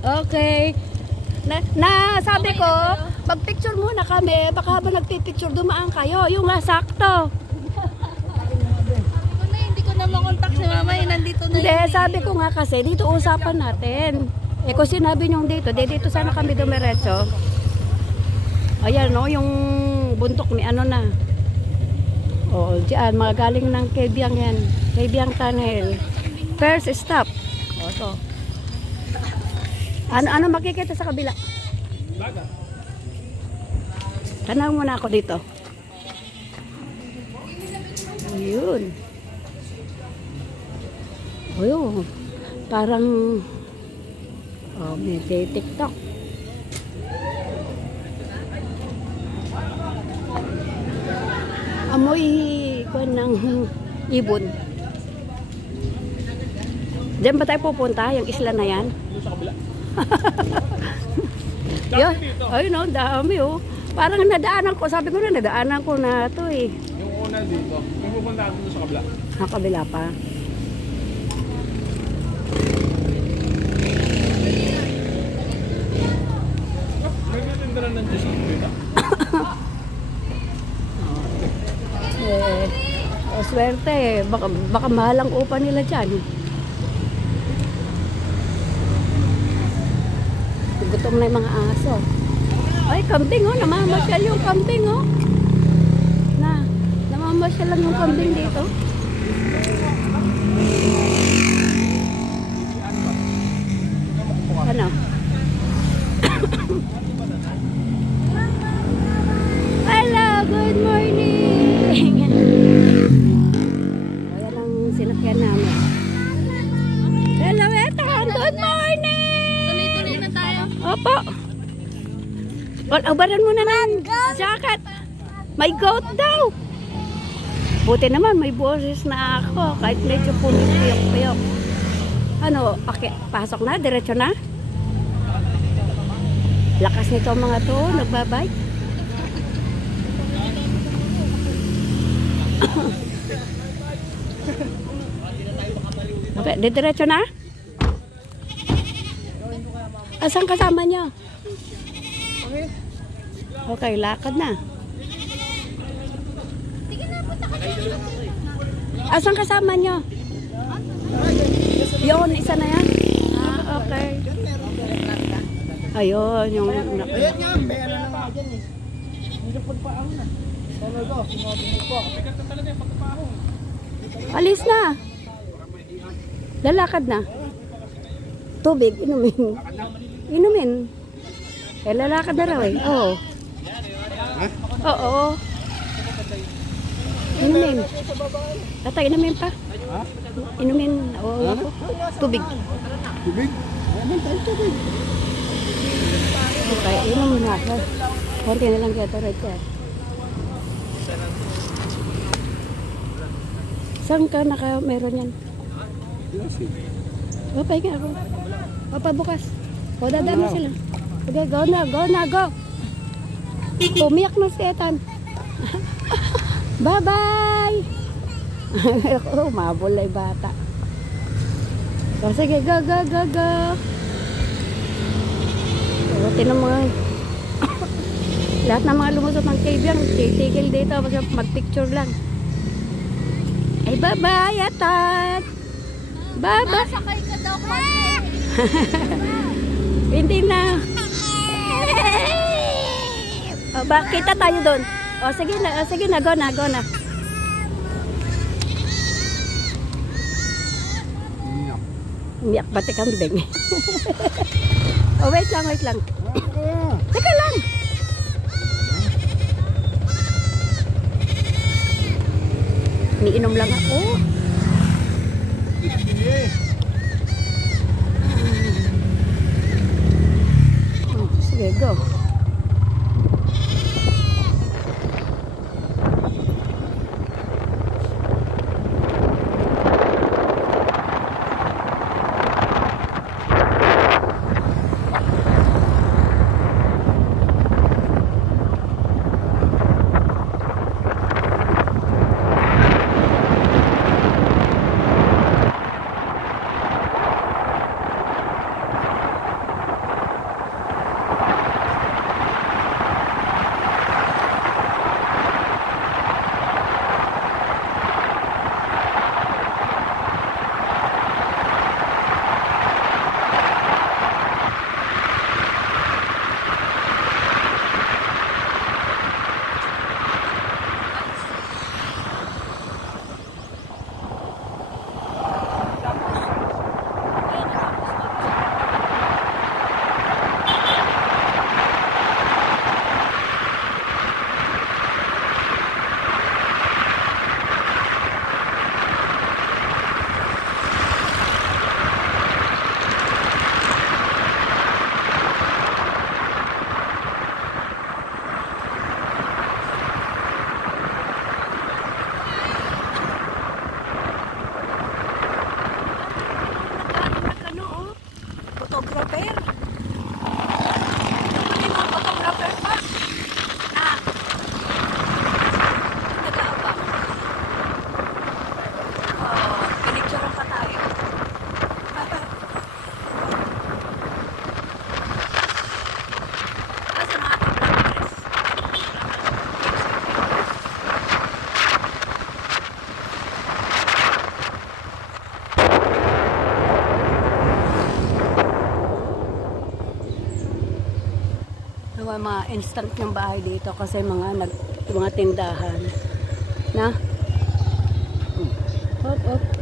Okay. Sabi ko, mag-picture muna kami. Baka habang nagpipicture, dumaan kayo. Yung nga, sakto. Hindi ko na makontak si mama. Nandito na. Hindi, sabi ko nga kasi, dito usapan natin. Eh kung sinabi nyo dito, dito sana kami dumiretso. Ayan no, yung buntok ni ano na. Oo, diyan, mga galing ng Kebyang yan. Kebyang Tunnel. First stop. O, so. Ano makikita sa kabila? Tanaw muna ako dito. Ayun. Ayun. Parang may TikTok. Amoy kuwan ng ibon. Diyan ba tayo pupunta? Yung isla na yan? Sa kabila. Yun. Ayun o, dami o. Parang nadaanan ko. Sabi ko na, nadaanan ko na ito eh. Yung una dito. Yung pupunta natin sa kabila. Sa kabila pa. May natinda ng Diyos dito. Swerte eh. Baka mahal ang upa nila dyan. Gutom na yung mga aso. Ay, kambing oh. Namamasyal yung kambing oh. Namamasyal lang yung kambing dito. Ano? Hello, good morning. Ayan ang sinakyan namin. Hello, Ethan. Good morning. Tuloy-tuloy na tayo. Opo. Abaran mo na ng jacket. May goat daw. Buti naman may boses na ako. Kahit medyo pumipiyok-piyok. Ano, okay, pasok na? Diretso na? Lakas nito mga to. Nagbabike. Okay, diretso na? Asan kasama nyo? Okay, lakad na. Asan kasama nyo? Yun, isa na yan? Ah, okay. Ayun, yung... Ayan nga, may ano na nga dyan eh. Hindi pagpaang na. Talaga, sinabi mo po. Alis na. Lalakad na. Tubig, inumin. Inumin. Eh, lalakad na raw eh. Oo. Oo. Inumin. Tatay, inumin pa. Inumin. Oo. Tubig. Tubig? Ayan tayo tubig. Okay, inumin na. Konti na lang kaya right there. Saan ka meron yan? O, pahinga ako. O, pabukas. O, dadami sila. Okay, go na, go na, go. Umiyak na si Ethan. Bye-bye! Ako, mabulay bata. O, sige, go, go, go, go. O, tinong mga... Lahat ng mga lumusot ng Kebyang, titigil dito, mag-picture lang. Ay, bye-bye, Ethan! Bye-bye! Sakay ka daw kami. Hindi na. O, kita tayo doon. O, sige na, go na, go na. Umiyak pati kambing. O, wait lang, wait lang. Teka lang. Niinom lang ako. Sige, go. mga instant yung bahay dito kasi mga tindahan. Na? Op, op.